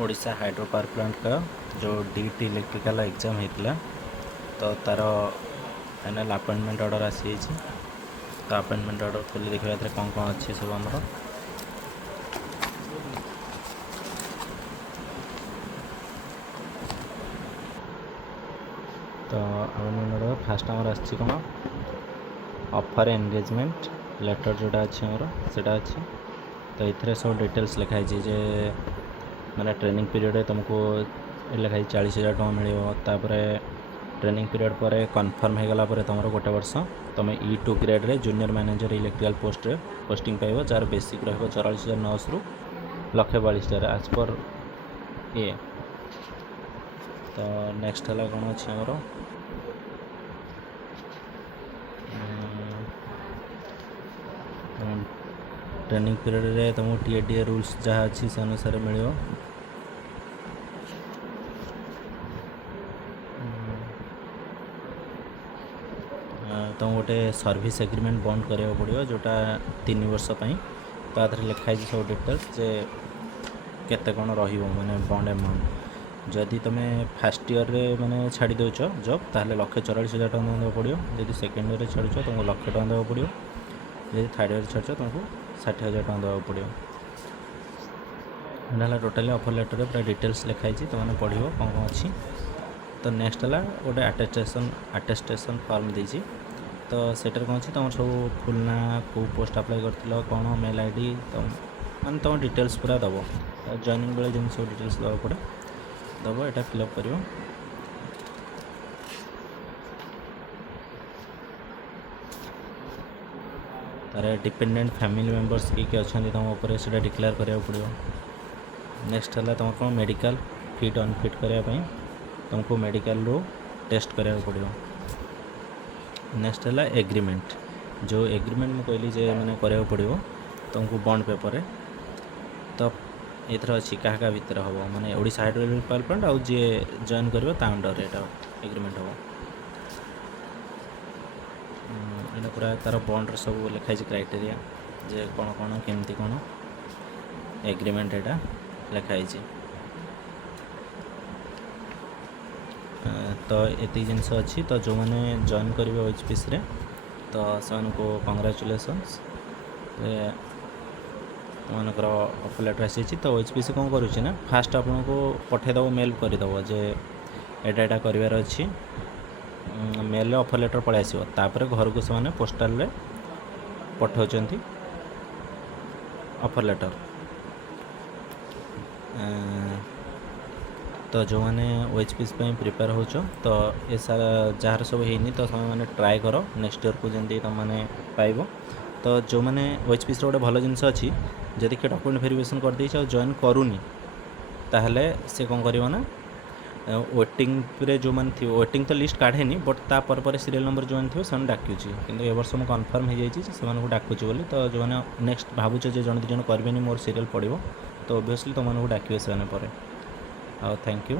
Odisha hydro power plant का जो DT electrical exam होता तो तार फाइनल अपॉइंटमेंट ऑर्डर आसी तो अपॉइंटमेंट ऑर्डर खोली देखा कौन कौन अच्छे सब आमर तो अपॉइंटमेंट ऑर्डर फास्ट आमर आसी कौन ऑफर एंगेजमेंट लेटर जोटा अच्छी आमर सेटा अच्छी तो ये सब डिटेल्स लिखाई जे मैंने ट्रेनिंग पीरियड तुमको लिखाई 40,000 टका मिलपर ट्रेनिंग पीरियड पर कन्फर्म हो गला तुम गोटे वर्ष तुम E2 ग्रेड रे जूनियर मैनेजर इलेक्ट्रिकल पोस्ट रे पोस्टिंग पाइब जार बेसिक रहा 44,900 रु 1,42,000 आज पर ये तो नेक्स्ट है कौन अच्छी आमर ट्रेनिंग पीरियड रे तुमको TADA रूल्स जहाँ अच्छी से अनुसार मिल तो गोटे सर्विस एग्रीमेंट बंद कराया पड़ो जोटा 3 वर्ष तो लिखाई सब डिटेल्स जे केते कौन माने बंड अमाउंट जदि तुम्हें फास्ट ईयर रे माने छाड़ी दौच जब ताहले 1,44,000 टका देवा पड़ो जदि सेकेंड ईयर छाड़ुच तुमको 1,00,000 टका देवा पड़ो जदि थर्ड ईयर छाड़ुच तुमको 60,000 टका देवा पड़ो है टोटाली ऑफर लेटर पूरा डिटेल्स लिखाई तुमने पढ़ कौन कौन अच्छी तो नेक्स्ट है गोटे अटेस्टेशन फॉर्म देती तो सेटर कौन अच्छी तुम सब फुल ना कौ पोस्ट अप्लाई कर कौन मेल ID तो मैंने तुम डिटेल्स पूरा दब जॉइनिंग बेले जमी सब डिटेल्स दवा पड़े दब यहाँ फिलअप कर तार डिपेंडेंट फैमिली मेंबर्स किए अच्छा तुम उपर से डिक्लेयर करा पड़ो नेक्स्ट है तुम कौन मेडिकल फिट अनफिट करने तुमको मेडिकल रो टेस्ट करा पड़ो नेक्स्ट है एग्रीमेंट जो एग्रीमेंट मुझे कहली जे मैंने करा पड़ो तुमको बॉन्ड पेपर तो एथर अच्छी क्या भितर हम माने ओडिशा हाइड्रो पावर प्लांट आउ जी जॉइन कर अंडर यहाँ एग्रीमेंट हम यहाँ पूरा तार बॉन्ड सब लिखाई क्राइटेरिया जे कौन कौन केमती कौन एग्रीमेंट यहाँ लिखाई तो ये जिनस अच्छी तो जो मैंने जॉइन करेंगे OHPC रे तो से कंग्राचुलेसन्स मनकर ऑफर लेटर आसी तो OHPC कौन करुँच ना फास्ट आपन को पठेदेव मेल करदेव जे एटा करार अच्छी मेल ऑफर लेटर पलि आसपर घर को से पोस्टाल रे पठाउछंती ऑफर लेटर तो जो मैंने OHPC प्रिपेयर हो तो ये सारा जार सब है तो मैंने ट्राए कर नेक्स्ट ईयर को जमी तुम मैंने पाइब तो जो मैंने OHPC गोटे भल जिनस अच्छी जदि कि डॉक्यूमेंट वेरिफिकेशन कर दे जॉइन करूनी ताहले से कौन करियो ना वेटिंग रे जो मैंने थी वेटिंग तो लिस्ट काढ़ेनी बट ता पर सीरियल नंबर जो थी से डाकुची किंतु ए वर्ष मुझे कन्फर्म हो जाइए से डाकुची बोली तो जो मैंने नेक्स्ट भावुचे जन दु जन करेनि मोर सीरियल पड़ो तो ओबियसली तुम डाकिए से थैंक यू।